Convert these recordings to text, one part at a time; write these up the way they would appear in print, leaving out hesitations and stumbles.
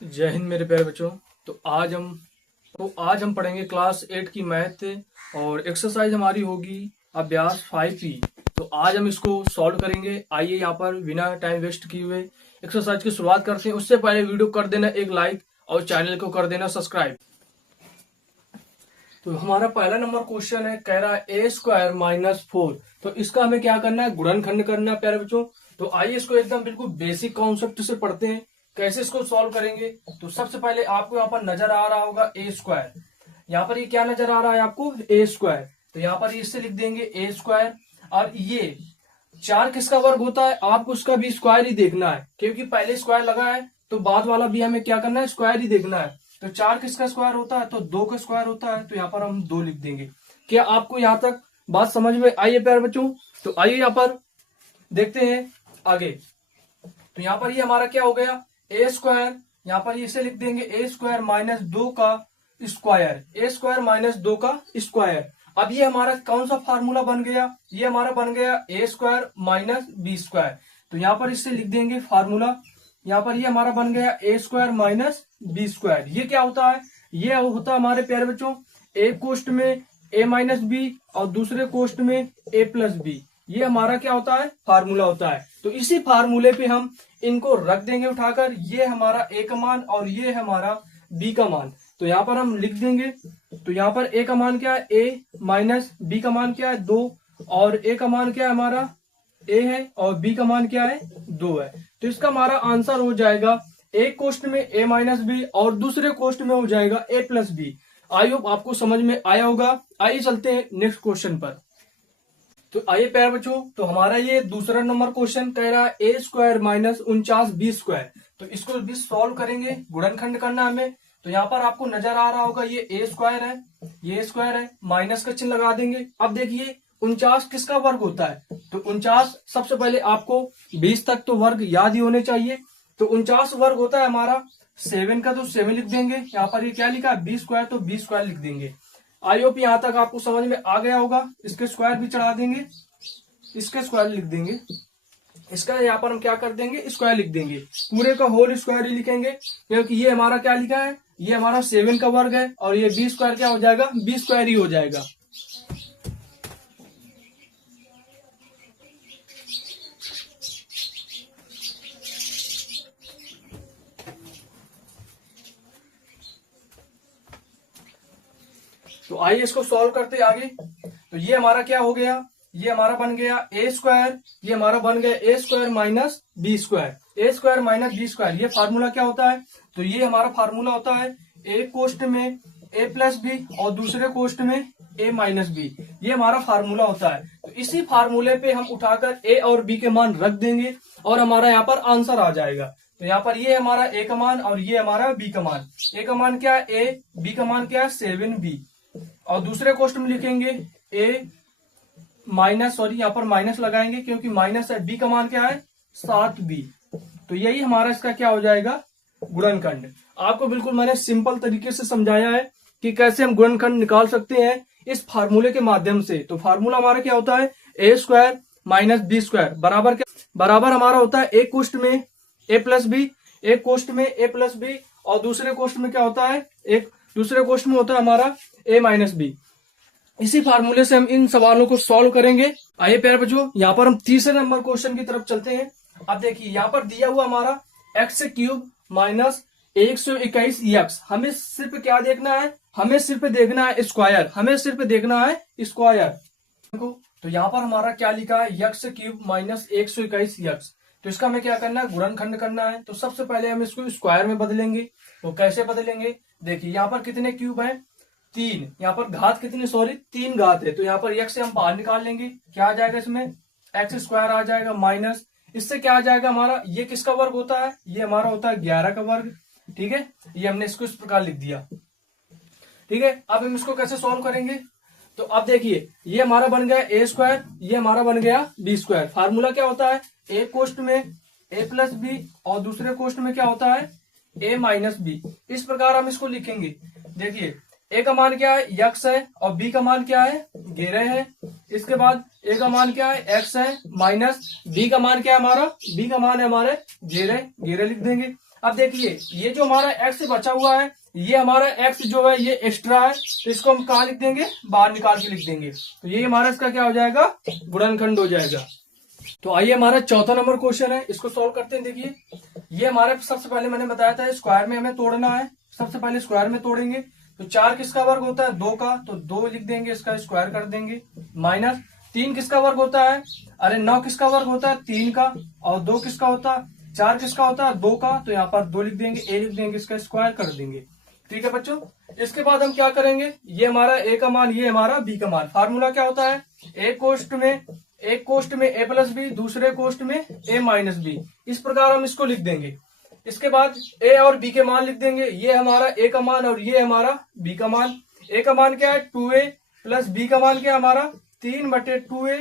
जय हिंद मेरे प्यारे बच्चों। तो आज हम पढ़ेंगे क्लास 8 की मैथ और एक्सरसाइज हमारी होगी अभ्यास 5P। तो आज हम इसको सॉल्व करेंगे। आइए यहाँ पर बिना टाइम वेस्ट किए हुए एक्सरसाइज की शुरुआत करते हैं। उससे पहले वीडियो कर देना एक लाइक और चैनल को कर देना सब्सक्राइब। तो हमारा पहला नंबर क्वेश्चन है, कह रहा है a² - 4। तो इसका हमें क्या करना है, गुणनखंड करना है प्यारे बच्चों। तो आइए इसको एकदम बिल्कुल बेसिक कॉन्सेप्ट से पढ़ते हैं कैसे इसको सॉल्व करेंगे। तो सबसे पहले आपको यहाँ पर नजर आ रहा होगा a²। यहाँ पर ये क्या नजर आ रहा है आपको, a²। तो यहाँ पर इससे लिख देंगे a²। और ये 4 किसका वर्ग होता है, आपको उसका भी स्क्वायर ही देखना है, क्योंकि पहले स्क्वायर लगा है तो बाद वाला भी हमें क्या करना है, स्क्वायर ही देखना है। तो 4 किसका स्क्वायर होता है, तो 2 का स्क्वायर होता है। तो यहाँ पर हम 2 लिख देंगे। क्या आपको यहाँ तक बात समझ में आई है प्यारे बच्चों? तो आइए यहाँ पर देखते हैं आगे। तो यहाँ पर ये हमारा क्या हो गया, a²। यहाँ पर इसे लिख देंगे a² - 2 का स्क्वायर, a² - 2 का स्क्वायर। अब ये हमारा कौन सा फार्मूला बन गया, ये हमारा बन गया a² - b²। तो यहाँ पर इससे लिख देंगे फार्मूला। यहाँ पर ये हमारा बन गया a² - b²। ये क्या होता है, ये होता है हमारे प्यारे बच्चों एक कोष्ट में a - b और दूसरे कोष्ट में a+b। ये हमारा क्या होता है, फार्मूला होता है। तो इसी फार्मूले पे हम इनको रख देंगे उठाकर। ये हमारा a का मान और ये हमारा b का मान। तो यहाँ पर हम लिख देंगे। तो यहाँ पर a का मान क्या है, a - b का मान क्या है, 2। और a का मान क्या है, हमारा a है, और b का मान क्या है, 2 है। तो इसका हमारा आंसर हो जाएगा एक कोष्ट में a - b और दूसरे कोष्ट में हो जाएगा a+b। आई होप आपको समझ में आया होगा। आइए चलते हैं नेक्स्ट क्वेश्चन पर। तो आइए प्यारे बच्चों, तो हमारा ये दूसरा नंबर क्वेश्चन कह रहा है a² - 49 b²। तो इसको भी सॉल्व करेंगे, गुणनखंड करना हमें। तो यहाँ पर आपको नजर आ रहा होगा ये a² है, ये स्क्वायर है, माइनस का चिन्ह लगा देंगे। अब देखिए 49 किसका वर्ग होता है, तो 49 सबसे पहले आपको 20 तक तो वर्ग याद ही होने चाहिए। तो 49 वर्ग होता है हमारा 7 का, तो 7 लिख देंगे। यहाँ पर ये क्या लिखा है, b², तो b² लिख देंगे। आई होप यहाँ तक आपको समझ में आ गया होगा। इसके स्क्वायर भी चढ़ा देंगे, इसके स्क्वायर लिख देंगे। इसका यहाँ पर हम क्या कर देंगे, स्क्वायर लिख देंगे। पूरे का होल स्क्वायर ही लिखेंगे, क्योंकि ये हमारा क्या लिखा है, ये हमारा 7 का वर्ग है, और ये b² क्या हो जाएगा, b² ही हो जाएगा। तो आइए इसको सॉल्व करते आगे। तो ये हमारा क्या हो गया, ये हमारा बन गया a², ये हमारा बन गया a² - b², a² - b²। ये फार्मूला क्या होता है, तो ये हमारा फार्मूला होता है एक कोष्ट में a+b और दूसरे कोष्ट में a - b। ये हमारा फार्मूला होता है। तो इसी फार्मूले पे हम उठाकर a और b के मान रख देंगे और हमारा यहाँ पर आंसर आ जाएगा। तो यहाँ पर ये हमारा a का मान और ये हमारा b का मान। a का मान क्या है a, b का मान क्या है 7b। और दूसरे क्वेश्चन में लिखेंगे यहाँ पर माइनस लगाएंगे क्योंकि माइनस है। b का मान क्या है 7b। तो यही हमारा इसका क्या हो जाएगा, गुणनखंड। आपको बिल्कुल मैंने सिंपल तरीके से समझाया है कि कैसे हम गुणनखंड निकाल सकते हैं इस फार्मूले के माध्यम से। तो फार्मूला हमारा क्या होता है, a² - b² बराबर क्या, बराबर हमारा होता है एक कोष्ट में a+b, एक कोष्ट में a+b और दूसरे कोष्ट में क्या होता है, एक दूसरे क्वेश्चन में होता है हमारा a - b। इसी फार्मूले से हम इन सवालों को सॉल्व करेंगे। आइए प्यारे बच्चों, यहाँ पर हम तीसरे नंबर क्वेश्चन की तरफ चलते हैं। अब देखिए यहाँ पर दिया हुआ हमारा x³ - 121x। हमें सिर्फ क्या देखना है, हमें सिर्फ देखना है स्क्वायर, हमें सिर्फ देखना है स्क्वायर। तो यहाँ पर हमारा क्या लिखा है, x³ - 121x। तो इसका हमें क्या करना है, गुणनखंड करना है। तो सबसे पहले हम इसको स्क्वायर में बदलेंगे। तो कैसे बदलेंगे, देखिए यहाँ पर कितने क्यूब हैं, 3। यहाँ पर घात कितनी, सॉरी 3 घात है। तो यहाँ पर x से हम बाहर निकाल लेंगे, क्या आ जाएगा इसमें, x² आ जाएगा माइनस, इससे क्या आ जाएगा हमारा, ये किसका वर्ग होता है, ये हमारा होता है 11 का वर्ग। ठीक है, ये हमने इसको इस प्रकार लिख दिया। ठीक है, अब हम इसको कैसे सॉल्व करेंगे। तो अब देखिए ये हमारा बन गया a², ये हमारा बन गया b²। फार्मूला क्या होता है, एक कोष्ट में a+b और दूसरे कोष्ट में क्या होता है a - b। इस प्रकार हम इसको लिखेंगे। देखिए a का मान क्या है, x है, और b का मान क्या है, 11 है। इसके बाद a का मान क्या है, x है, माइनस b का मान क्या है हमारा, b का मान है हमारे 11 लिख देंगे। अब देखिए ये जो हमारा x बचा हुआ है, ये हमारा x जो है ये एक्स्ट्रा है, तो इसको हम कहाँ लिख देंगे, बाहर निकाल के लिख देंगे। तो ये हमारा इसका क्या हो जाएगा, गुणनखंड हो जाएगा। तो आइए हमारा चौथा नंबर क्वेश्चन है, इसको सॉल्व करते हैं। देखिए ये हमारे सबसे पहले मैंने बताया था स्क्वायर में हमें तोड़ना है, सबसे पहले स्क्वायर में तोड़ेंगे। तो 4 किसका वर्ग होता है, 2 का, तो 2 लिख देंगे, इसका स्क्वायर कर देंगे। माइनस 3 किसका वर्ग होता है, अरे 9 किसका वर्ग होता है, 3 का, और 2 किसका होता है, 4 किसका होता है, 2 का, तो यहाँ पर 2 लिख देंगे, a लिख देंगे, इसका स्क्वायर कर देंगे। ठीक है बच्चों, इसके बाद हम क्या करेंगे, ये हमारा a का मान, ये हमारा b का मान। फार्मूला क्या होता है, एक कोष्ट में a प्लस बी, दूसरे कोष्ट में a माइनस बी, इस प्रकार हम इसको लिख देंगे। इसके बाद a और b के मान लिख देंगे, ये हमारा a का मान और ये हमारा b का मान। a का मान क्या है 2a प्लस b का मान क्या है हमारा 3/2a,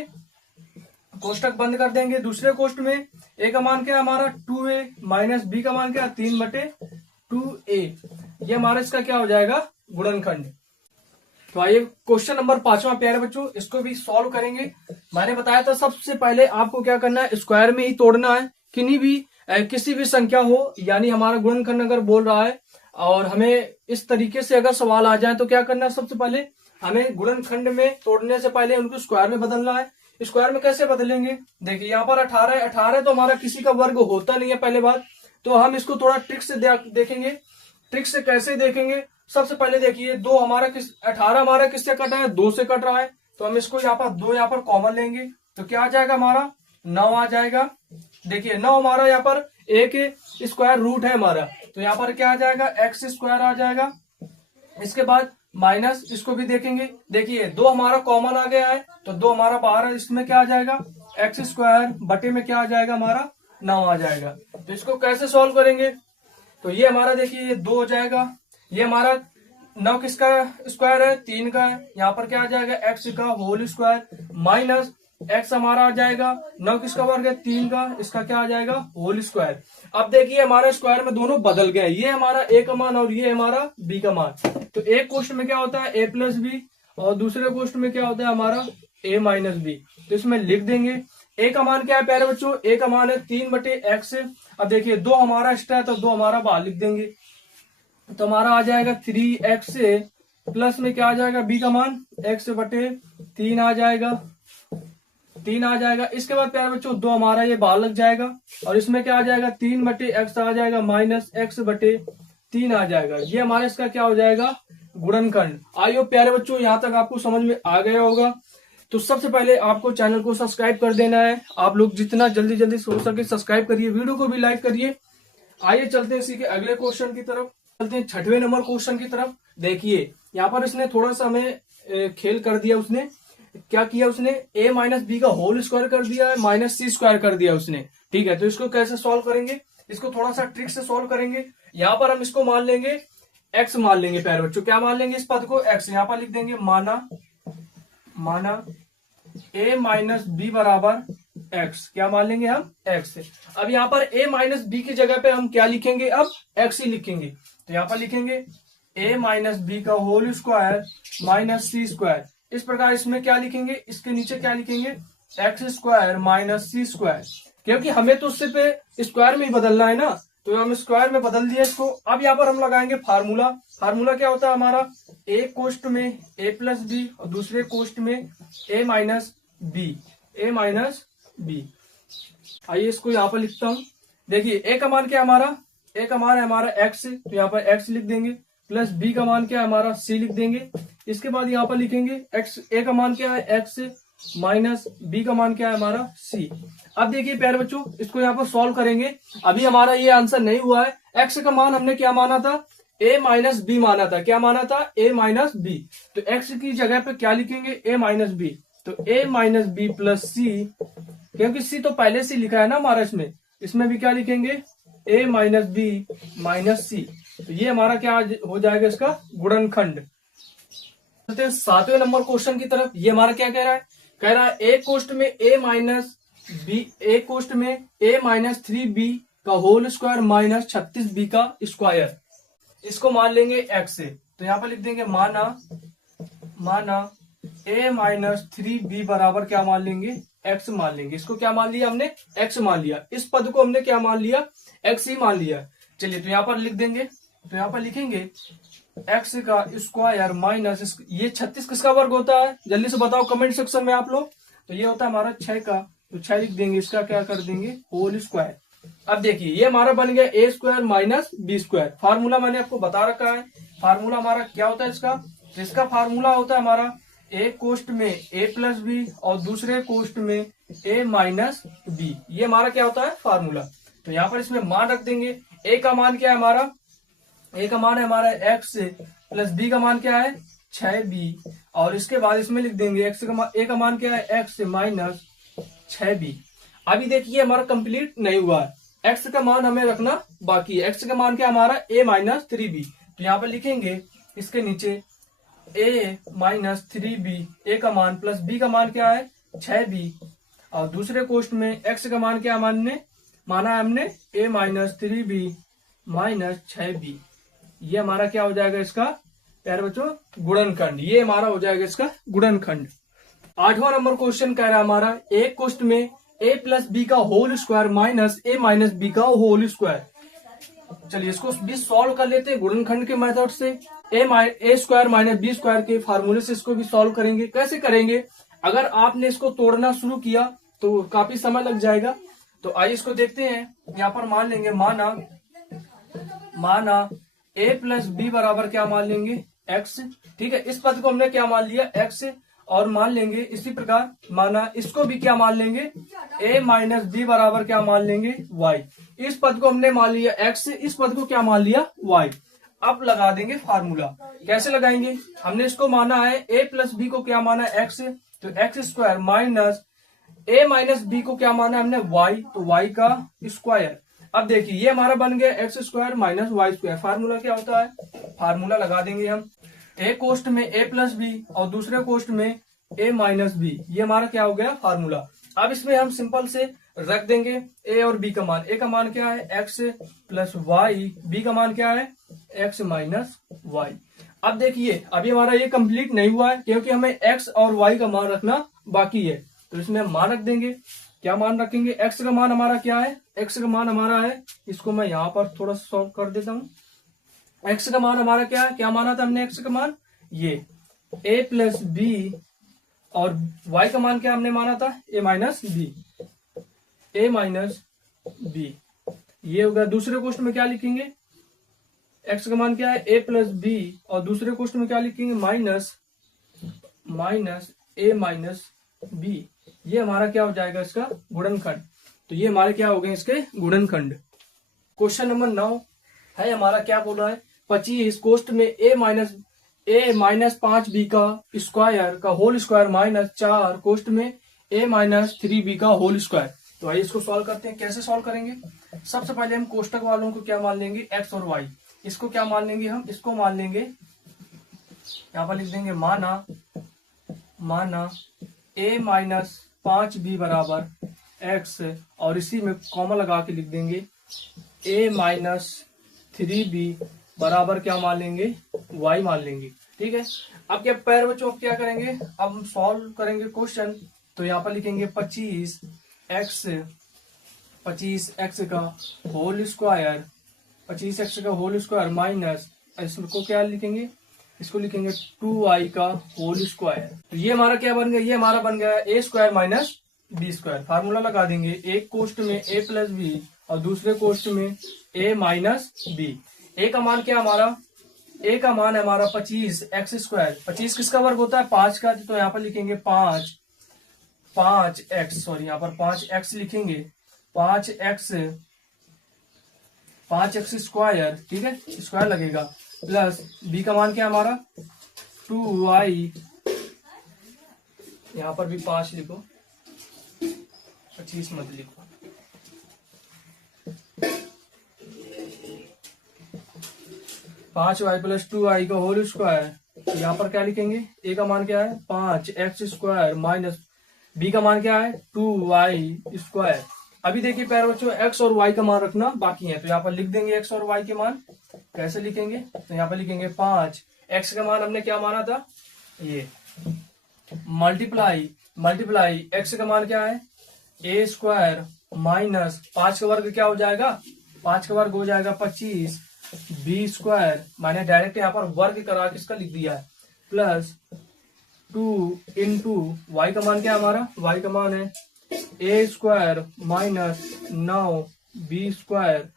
कोष्टक बंद कर देंगे। दूसरे कोष्ट में a का मान क्या है हमारा 2a माइनस b का मान क्या है 3/2a, ये हमारा इसका क्या हो जाएगा, गुणनखंड। तो आइए क्वेश्चन नंबर 5वां प्यारे बच्चों, इसको भी सॉल्व करेंगे। मैंने बताया था सबसे पहले आपको क्या करना है, स्क्वायर में ही तोड़ना है। किसी भी संख्या हो, यानी हमारा गुणनखंड अगर बोल रहा है और हमें इस तरीके से अगर सवाल आ जाए तो क्या करना है, सबसे पहले हमें गुणनखंड में तोड़ने से पहले उनको स्क्वायर में बदलना है। स्क्वायर में कैसे बदलेंगे, देखिए यहाँ पर 18 तो हमारा किसी का वर्ग होता नहीं है पहले बात, तो हम इसको थोड़ा ट्रिक से देखेंगे। ट्रिक से कैसे देखेंगे, सबसे पहले देखिए 18 हमारा किससे कटा है, 2 से कट रहा है, तो हम इसको यहाँ पर 2 यहाँ पर कॉमन लेंगे, तो क्या आ जाएगा हमारा 9 आ जाएगा। देखिए 9 हमारा यहाँ पर एक स्क्वायर रूट है हमारा, तो यहाँ पर क्या आ जाएगा, x स्क्वायर आ जाएगा। इसके बाद माइनस इसको भी देखेंगे, देखिए 2 हमारा कॉमन आ गया है, तो 2 हमारा बाहर है, इसमें क्या आ जाएगा x स्क्वायर बटे में क्या आ जाएगा हमारा 9 आ जाएगा। तो इसको कैसे सॉल्व करेंगे, तो ये हमारा देखिए ये 2 हो जाएगा, ये हमारा 9 किसका स्क्वायर है, 3 का है, यहाँ पर क्या आ जाएगा x का होल स्क्वायर माइनस x हमारा आ जाएगा 9 किसका वर्ग है 3 का, इसका क्या आ जाएगा होल स्क्वायर। अब देखिए हमारे स्क्वायर में दोनों बदल गए, ये हमारा a का मान और ये हमारा b का मान। तो एक क्वेश्चन में क्या होता है a प्लस बी और दूसरे क्वेश्चन में क्या होता है हमारा a माइनस बी, तो इसमें लिख देंगे। a का मान क्या है प्यारे बच्चों, a का मान है 3/x। अब देखिए 2 हमारा एक्स्ट्रा है, तो 2 हमारा बाहर लिख देंगे, तो हमारा आ जाएगा 3x प्लस में क्या आ जाएगा b का मान x/3 आ जाएगा, 3 आ जाएगा। इसके बाद प्यारे बच्चों 2 हमारा ये बाहर लग जाएगा और इसमें क्या आ जाएगा 3/x आ जाएगा माइनस x/3 आ जाएगा, ये हमारा इसका क्या हो जाएगा गुणनखंड। आइए प्यारे बच्चों यहाँ तक आपको समझ में आ गया होगा। तो सबसे पहले आपको चैनल को सब्सक्राइब कर देना है, आप लोग जितना जल्दी हो सके सब्सक्राइब करिए, वीडियो को भी लाइक करिए। आइए चलते हैं इसी के अगले क्वेश्चन की तरफ, चलते हैं 6वें नंबर क्वेश्चन की तरफ। देखिए यहाँ पर इसने थोड़ा सा हमें खेल कर दिया, उसने क्या किया, उसने a माइनस बी का होल स्क्वायर कर दिया है, माइनस सी स्क्वायर कर दिया उसने। ठीक है, तो इसको कैसे सॉल्व करेंगे, इसको थोड़ा सा ट्रिक से सॉल्व करेंगे। यहाँ पर हम इसको मान लेंगे x मान लेंगे प्यारे बच्चों, क्या मान लेंगे इस पद को x, यहाँ पर लिख देंगे माना a माइनस बी बराबर x, क्या मान लेंगे हम x। अब यहाँ पर a माइनस बी की जगह पे हम क्या लिखेंगे, अब x ही लिखेंगे, तो यहाँ पर लिखेंगे a माइनस बी का होल स्क्वायर माइनस सी स्क्वायर। इस प्रकार इसमें क्या लिखेंगे, इसके नीचे क्या लिखेंगे x स्क्वायर माइनस सी स्क्वायर, क्योंकि हमें तो उससे पे स्क्वायर में ही बदलना है ना, तो हम स्क्वायर में बदल दिया इसको। अब यहाँ पर हम लगाएंगे फार्मूला। फार्मूला क्या होता है हमारा, एक कोष्ट में a प्लस बी और दूसरे कोष्ट में a माइनस बी। आइए इसको यहाँ पर लिखता हूँ। देखिए a का मान क्या है हमारा, a का मान है हमारा x, तो यहाँ पर x लिख देंगे, प्लस b का मान क्या है हमारा c लिख देंगे। इसके बाद यहाँ पर लिखेंगे x, a का मान क्या है x माइनस b का मान क्या है हमारा c। अब देखिए प्यारे बच्चों इसको यहाँ पर सॉल्व करेंगे। अभी हमारा ये आंसर नहीं हुआ है, x का मान हमने क्या माना था, a माइनस बी माना था, क्या माना था a माइनस बी, तो x की जगह पे क्या लिखेंगे a माइनस बी, तो a minus B plus c, क्योंकि c तो पहले से लिखा है ना हमारा, इसमें भी क्या लिखेंगे a माइनस बी माइनस सी। तो ये हमारा क्या हो जाएगा, इसका गुणनखंड। चलते हैं 7वें नंबर क्वेश्चन की तरफ। ये हमारा क्या कह रहा है एक कोष्ट में a माइनस 3b का होल स्क्वायर माइनस 36b का स्क्वायर, इसको मान लेंगे x से, तो यहाँ पर लिख देंगे माना a माइनस 3b बराबर क्या मान लेंगे x मान लेंगे। इसको क्या मान लिया हमने, x मान लिया, इस पद को हमने क्या मान लिया x ही मान लिया। चलिए तो यहाँ पर लिख देंगे, तो यहाँ पर लिखेंगे एक्स का स्क्वायर माइनस, ये 36 किसका वर्ग होता है, जल्दी से बताओ कमेंट सेक्शन में आप लोग। तो ये होता है हमारा 6 का, तो 6 लिख देंगे, इसका क्या कर देंगे होल स्क्वायर। अब देखिए ये हमारा बन गया A square minus B square. Formula मैंने आपको बता रखा है, फार्मूला हमारा क्या होता है इसका, तो इसका फार्मूला होता है हमारा एक कोष्ट में ए प्लस बी और दूसरे कोष्ट में ए माइनस बी। ये हमारा क्या होता है फार्मूला। तो यहाँ पर इसमें मान रख देंगे, ए का मान क्या है हमारा, ए का मान है हमारा एक्स प्लस बी का मान क्या है 6b, और इसके बाद इसमें लिख देंगे एक्स का ए का मान क्या है एक्स माइनस 6b। अभी देखिए हमारा कंप्लीट नहीं हुआ है, एक्स का मान हमें रखना बाकी है। एक्स का मान क्या हमारा a माइनस 3b, तो यहाँ पर लिखेंगे इसके नीचे a माइनस 3b, ए का मान प्लस b का मान क्या है 6b, और दूसरे कोष्ट में x का मान क्या माना है हमने a minus 3b minus 6b। ये हमारा क्या हो जाएगा इसका प्यारे बच्चों गुणनखंड, ये हमारा हो जाएगा इसका गुणनखंड। 8वां नंबर क्वेश्चन कह रहा है हमारा एक कोष्ट में a प्लस बी का whole square minus a minus B का होल स्क्वायर। चलिए इसको भी सॉल्व कर लेते हैं गुणनखंड के मेथड से। ए स्क्वायर माइनस बी स्क्वायर के फार्मूले से इसको भी सॉल्व करेंगे। कैसे करेंगे, अगर आपने इसको तोड़ना शुरू किया तो काफी समय लग जाएगा। तो आइए इसको देखते हैं। यहाँ पर मान लेंगे माना a प्लस बी बराबर क्या मान लेंगे x, ठीक है। इस पद को हमने क्या मान लिया x, और मान लेंगे इसी प्रकार माना इसको भी क्या मान लेंगे a माइनस बी बराबर क्या मान लेंगे y। इस पद को हमने मान लिया x, इस पद को क्या मान लिया y। अब लगा देंगे फार्मूला। कैसे लगाएंगे, हमने इसको माना है a प्लस बी को क्या माना है x, तो X square minus a minus B को क्या माना है हमने y, तो y का स्क्वायर। अब देखिए ये हमारा बन गया X square minus Y square. Formula क्या होता है, फार्मूला लगा देंगे हम, एक कोष्ट में a प्लस बी और दूसरे कोष्ट में a माइनस बी। ये हमारा क्या हो गया फार्मूला। अब इसमें हम सिंपल से रख देंगे a और b का मान। a का मान क्या है x प्लस वाई, b का मान क्या है x माइनस वाई। अब देखिए अभी हमारा ये कंप्लीट नहीं हुआ है क्योंकि हमें x और y का मान रखना बाकी है। तो इसमें हम मान रख देंगे। क्या मान रखेंगे, x का मान हमारा क्या है, x का मान हमारा है, इसको मैं यहाँ पर थोड़ा सा सॉल्व कर देता हूँ। x का मान हमारा क्या है, क्या माना था हमने x का मान, ये a प्लस बी, और y का मान क्या हमने माना था a minus B, a minus B. ये होगा। दूसरे क्वेश्चन में क्या लिखेंगे, x का मान क्या है a प्लस बी, और दूसरे क्वेश्चन में क्या लिखेंगे माइनस a माइनस बी। ये हमारा क्या हो जाएगा इसका गुणनखंड। तो ये हमारे क्या हो गए इसके गुणनखंड। क्वेश्चन नंबर 9 है हमारा, क्या बोल रहा है 25 कोष्ट में a माइनस 5b का स्क्वायर का होल स्क्वायर माइनस 4 कोष्ट में a माइनस 3b का होल स्क्वायर। तो आइए इसको सॉल्व करते हैं। कैसे सॉल्व करेंगे, सबसे पहले हम कोष्टक वालों को क्या मान लेंगे x और y। इसको क्या मान लेंगे हम, इसको मान लेंगे, यहाँ पर लिख देंगे माना a माइनस 5b बराबर x, और इसी में कॉमा लगा के लिख देंगे a माइनस 3b बराबर क्या मान लेंगे y मान लेंगे, ठीक है। अब क्या पैर बच्चों क्या करेंगे, अब हम सॉल्व करेंगे क्वेश्चन। तो यहाँ पर लिखेंगे 25x का होल स्क्वायर, 25x का होल स्क्वायर माइनस, इसको क्या लिखेंगे, इसको लिखेंगे 2y का होल स्क्वायर। तो ये हमारा क्या बन गया, ये हमारा बन गया a square minus B square. Formula लगा देंगे, एक कोष्ट में a प्लस बी और दूसरे कोष्ट में a माइनस बी। a का मान क्या हमारा, a का मान है हमारा 25x स्क्वायर। 25 किसका वर्ग होता है 5 का, तो यहाँ पर लिखेंगे 5x, सॉरी यहाँ पर 5x लिखेंगे, 5x स्क्वायर, ठीक है, स्क्वायर लगेगा, प्लस b का मान क्या हमारा 2y, यहाँ पर भी 5 लिखो, 25 मत लिखो, 5y प्लस 2y का होल स्क्वायर। यहाँ पर क्या लिखेंगे, a का मान क्या है 5x स्क्वायर माइनस b का मान क्या है 2y स्क्वायर। अभी देखिए प्यारे बच्चों x और y का मान रखना बाकी है, तो यहाँ पर लिख देंगे x और y के मान। कैसे लिखेंगे, तो यहाँ पर लिखेंगे 5x का मान हमने क्या माना था, ये मल्टीप्लाई x का मान क्या है a स्क्वायर माइनस 5 का वर्ग क्या हो जाएगा 5 का वर्ग हो जाएगा 25 बी स्क्वायर, मैंने डायरेक्ट यहाँ पर वर्ग करा के इसका लिख दिया है, प्लस 2 इंटू वाई का मान क्या है हमारा, वाई का मान है ए स्क्वायर माइनस 9 बी स्क्वायर,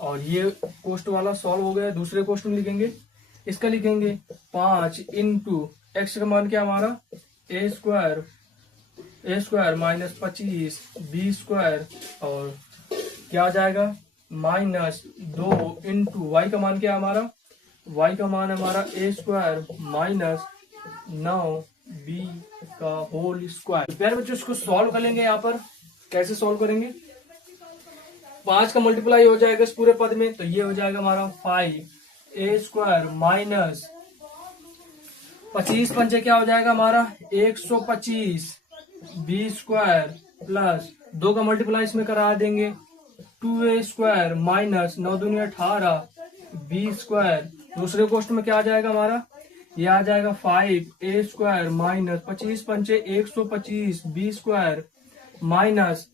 और ये कोष्ट वाला सॉल्व हो गया। दूसरे कोष्ट में लिखेंगे, इसका लिखेंगे 5 इंटू एक्स का मान क्या हमारा ए स्क्वायर माइनस 25 बी स्क्वायर, और क्या आ जाएगा माइनस 2 इंटू वाई का मान क्या है हमारा, वाई का मान है हमारा ए स्क्वायर माइनस 9 बी का होल स्क्वायर। प्यारे बच्चों इसको सॉल्व कर लेंगे। यहाँ पर कैसे सॉल्व करेंगे, 5 का मल्टीप्लाई हो जाएगा इस पूरे पद में, तो ये हो जाएगा हमारा 5 ए स्क्वायर माइनस 25 पंचे क्या हो जाएगा हमारा 125 बी स्क्वायर, प्लस 2 का मल्टीप्लाई इसमें करा देंगे 2a स्क्वायर माइनस 9 दूनी 18 बी स्क्वायर। दूसरे क्वेश्चन में क्या आ जाएगा हमारा, ये आ जाएगा 5a स्क्वायर माइनस 25 पंचे 125 B square minus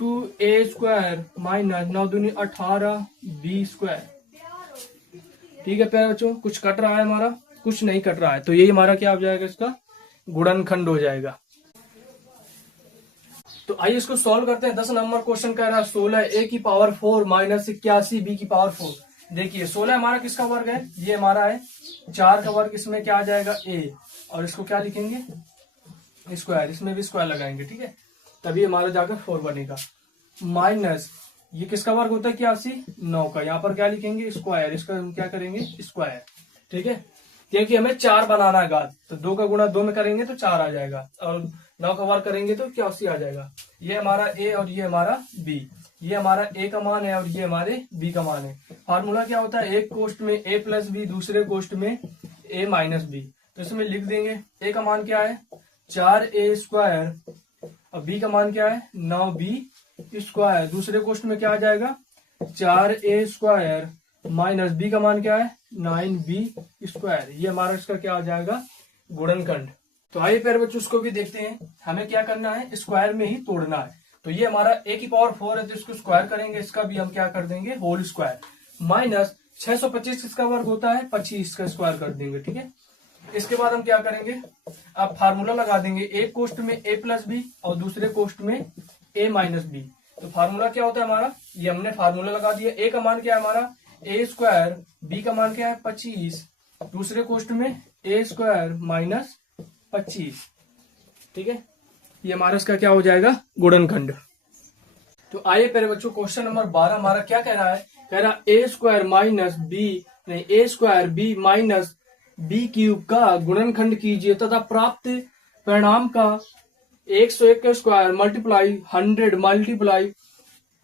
2a square minus 9 दूनी 18 बी स्क्वायर। ठीक है प्यारे बच्चों, कुछ कट रहा है हमारा, कुछ नहीं कट रहा है, तो यही हमारा क्या हो जाएगा, इसका गुणनखंड हो जाएगा। तो आइए इसको सॉल्व करते हैं। 10 नंबर क्वेश्चन कह रहा है 16 a की पावर 4 माइनस 81 b की पावर 4। देखिए 16 हमारा किसका वर्ग है, ये हमारा है 4 का वर्ग, इसमें क्या आ जाएगा a, और इसको क्या लिखेंगे स्क्वायर, इसमें भी स्क्वायर लगाएंगे, ठीक है, तभी हमारा जाकर 4 बनेगा, माइनस ये किसका वर्ग होता है 81 9 का, यहाँ पर क्या लिखेंगे स्क्वायर, इसका हम क्या करेंगे स्क्वायर, ठीक है, क्योंकि हमें 4 बनाना है घात, तो 2 का गुणा 2 में करेंगे तो 4 आ जाएगा, और 9 का वर्ग करेंगे तो 81 आ जाएगा। ये हमारा a और ये हमारा b, ये हमारा a का मान है और ये हमारे b का मान है। फार्मूला क्या होता है, एक कोष्ट में a प्लस बी, दूसरे कोष्ट में a माइनस बी, तो इसमें लिख देंगे a का मान क्या है 4a स्क्वायर और b का मान क्या है 9b स्क्वायर। दूसरे कोष्ट में क्या आ जाएगा 4a स्क्वायर माइनस b का मान क्या है 9b स्क्वायर। ये हमारा इसका क्या आ जाएगा गुणनखंड। तो आइए प्यारे बच्चों उसको भी देखते हैं, हमें क्या करना है स्क्वायर में ही तोड़ना है। तो ये हमारा a की पावर 4 है, तो इसको स्क्वायर करेंगे, इसका भी हम क्या कर देंगे होल स्क्वायर, माइनस 625 किसका वर्ग होता है 25 का स्क्वायर कर देंगे, ठीक है। इसके बाद हम क्या करेंगे, अब फार्मूला लगा देंगे, एक कोष्ट में a प्लस बी और दूसरे कोष्ट में a माइनस बी। तो फार्मूला क्या होता है हमारा, ये हमने फार्मूला लगा दिया, a का मान क्या है हमारा a स्क्वायर, b का मान क्या है 25, दूसरे कोष्ट में a स्क्वायर माइनस 25, ठीक है, ये हमारा इसका क्या हो जाएगा गुणनखंड। तो आइए पहले बच्चों क्वेश्चन नंबर 12 हमारा क्या कह रहा है, कह रहा a स्क्वायर माइनस बी नहीं a square B minus B cube का गुणनखंड कीजिए तथा प्राप्त परिणाम का 101 का स्क्वायर मल्टीप्लाई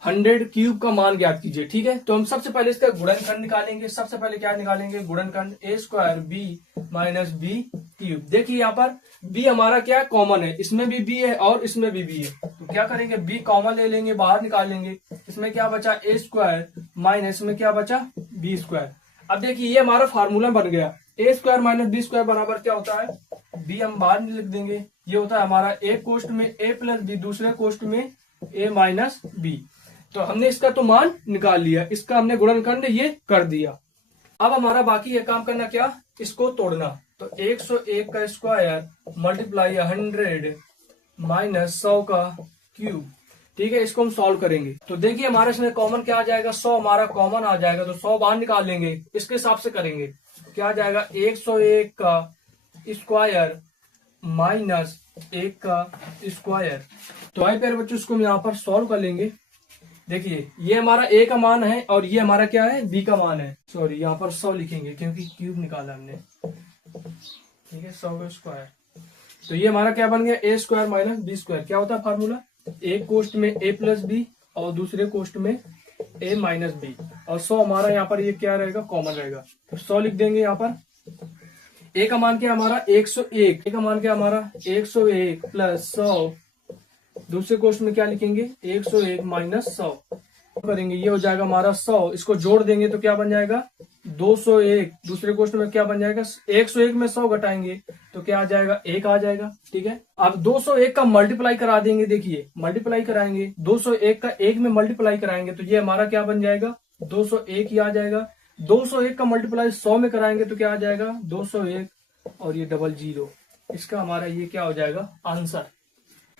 100 क्यूब का मान ज्ञात कीजिए, ठीक है। तो हम सबसे पहले इसका गुणनखंड निकालेंगे। सबसे पहले क्या निकालेंगे गुणनखंड a square B minus B cube. देखिए यहाँ पर b हमारा क्या कॉमन है, इसमें भी b है और इसमें भी b है, तो क्या करेंगे b कॉमन ले लेंगे, बाहर निकाल लेंगे, इसमें क्या बचा a स्क्वायर माइनस में क्या बचा b स्क्वायर। अब देखिए ये हमारा फार्मूला बन गया, a square minus B square बराबर क्या होता है b, हम बाहर लिख देंगे, ये होता है हमारा एक कोष्ट में a प्लस बी, दूसरे कोष्ट में a माइनस बी। तो हमने इसका तो मान निकाल लिया, इसका हमने गुणनखंड ये कर दिया। अब हमारा बाकी ये काम करना क्या, इसको तोड़ना। तो 101 का स्क्वायर मल्टीप्लाई 100 माइनस 100 का क्यूब, ठीक है, इसको हम सॉल्व करेंगे। तो देखिए हमारे इसमें कॉमन क्या आ जाएगा 100 हमारा कॉमन आ जाएगा, तो 100 बाहर निकाल लेंगे, इसके हिसाब से करेंगे, क्या आ जाएगा 101 का स्क्वायर माइनस 1 का स्क्वायर। तो आइए प्यारे बच्चों इसको हम यहाँ पर सॉल्व कर लेंगे। देखिए ये हमारा a का मान है और ये हमारा क्या है b का मान है, सॉरी यहाँ पर 100 लिखेंगे क्योंकि क्यूब निकाला हमने, ठीक है, 100 का स्क्वायर। तो ये हमारा क्या बन गया a square minus B square. क्या होता है फार्मूला, एक कोष्ट में a प्लस बी और दूसरे कोष्ट में a माइनस बी, और 100 हमारा यहाँ पर ये क्या रहेगा कॉमन रहेगा, तो 100 लिख देंगे। यहाँ पर a का मान क्या हमारा 101, a का मान क्या हमारा 101 प्लस 100, दूसरे कोष्ट में क्या लिखेंगे 101 माइनस 100 करेंगे, ये हो जाएगा हमारा 100, इसको जोड़ देंगे तो क्या बन जाएगा 201, दूसरे कोष्ट में क्या बन जाएगा 101 में 100 घटाएंगे तो क्या आ जाएगा, 1 आ जाएगा। ठीक है, अब 201 का मल्टीप्लाई करा देंगे, देखिए मल्टीप्लाई कराएंगे 201 का 1 में मल्टीप्लाई कराएंगे तो ये हमारा क्या बन जाएगा, 201 ही आ जाएगा। 201 का मल्टीप्लाई 100 में कराएंगे तो क्या आ जाएगा, 201 और ये 00, इसका हमारा ये क्या हो जाएगा, आंसर।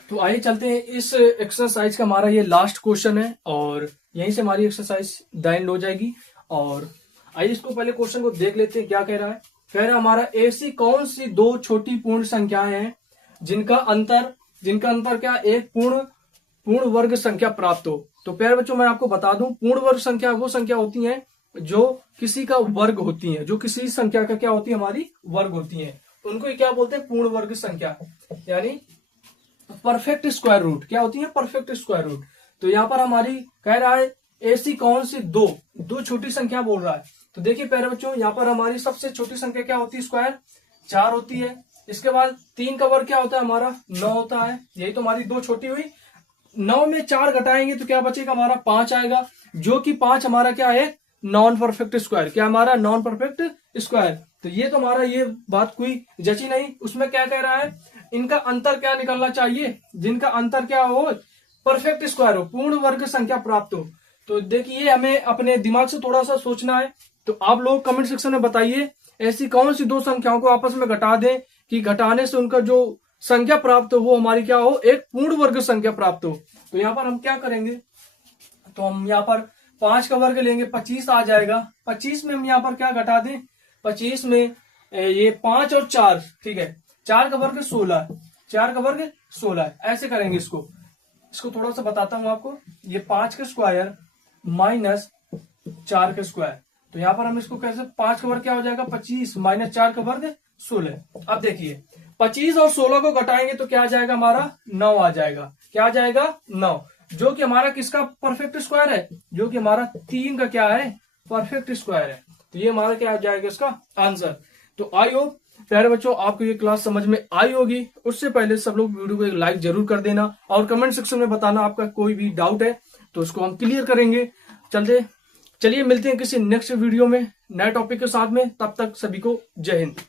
तो आइए चलते हैं, इस एक्सरसाइज का हमारा ये लास्ट क्वेश्चन है और यहीं से हमारी एक्सरसाइज द एंड हो जाएगी। और आइए इसको पहले क्वेश्चन को देख लेते हैं क्या कह रहा है। कह रहा है हमारा ऐसी कौन सी दो छोटी पूर्ण संख्याएं हैं जिनका अंतर क्या, एक पूर्ण वर्ग संख्या प्राप्त हो। तो प्यारे बच्चों मैं आपको बता दूं, पूर्ण वर्ग संख्या वो संख्या होती है जो किसी का वर्ग होती है, जो किसी संख्या का क्या होती है, हमारी वर्ग होती है, उनको क्या बोलते हैं, पूर्ण वर्ग संख्या, यानी परफेक्ट स्क्वायर रूट। क्या होती है, परफेक्ट स्क्वायर रूट। तो यहाँ पर हमारी कह रहा है ऐसी कौन सी दो छोटी संख्या बोल रहा है। तो देखिए प्यारे बच्चों, यहाँ पर हमारी सबसे छोटी संख्या क्या होती है, स्क्वायर 4 होती है। इसके बाद 3 का वर्ग क्या होता है, हमारा 9 होता है। यही तो हमारी दो छोटी हुई। 9 में 4 घटाएंगे तो क्या बचेगा, हमारा 5 आएगा, जो कि 5 हमारा क्या है, नॉन परफेक्ट स्क्वायर। क्या हमारा, नॉन परफेक्ट स्क्वायर। तो ये तो हमारा ये बात कोई जची नहीं। उसमें क्या कह रहा है, इनका अंतर क्या निकलना चाहिए, जिनका अंतर क्या हो, परफेक्ट स्क्वायर हो, पूर्ण वर्ग संख्या प्राप्त हो। तो देखिए हमें अपने दिमाग से थोड़ा सा सोचना है। तो आप लोग कमेंट सेक्शन में बताइए ऐसी कौन सी दो संख्याओं को आपस में घटा दें कि घटाने से उनका जो संख्या प्राप्त हो वो हमारी क्या हो, एक पूर्ण वर्ग संख्या प्राप्त हो। तो यहाँ पर हम क्या करेंगे, तो हम यहाँ पर 5 का वर्ग लेंगे, 25 आ जाएगा। 25 में हम यहाँ पर क्या घटा दें, 25 में ये 5 और 4, ठीक है, 4 का वर्ग 16, 4 का वर्ग 16 है। ऐसे करेंगे इसको थोड़ा सा बताता हूं आपको। ये 5 का स्क्वायर माइनस 4 का स्क्वायर। तो यहाँ पर हम इसको कैसे, 5 का वर्ग क्या हो जाएगा, 25 माइनस 4 का वर्ग 16। अब देखिए 25 और 16 को घटाएंगे तो क्या आ जाएगा, हमारा 9 आ जाएगा। क्या आ जाएगा, 9, जो कि हमारा किसका परफेक्ट स्क्वायर है, जो कि हमारा 3 का क्या है, परफेक्ट स्क्वायर है। तो ये हमारा क्या आ जाएगा, इसका आंसर। तो आई होप प्यारे बच्चों आपको ये क्लास समझ में आई होगी। उससे पहले सब लोग वीडियो को एक लाइक जरूर कर देना और कमेंट सेक्शन में बताना आपका कोई भी डाउट है तो उसको हम क्लियर करेंगे। चलिए मिलते हैं किसी नेक्स्ट वीडियो में नए टॉपिक के साथ में। तब तक सभी को जय हिंद।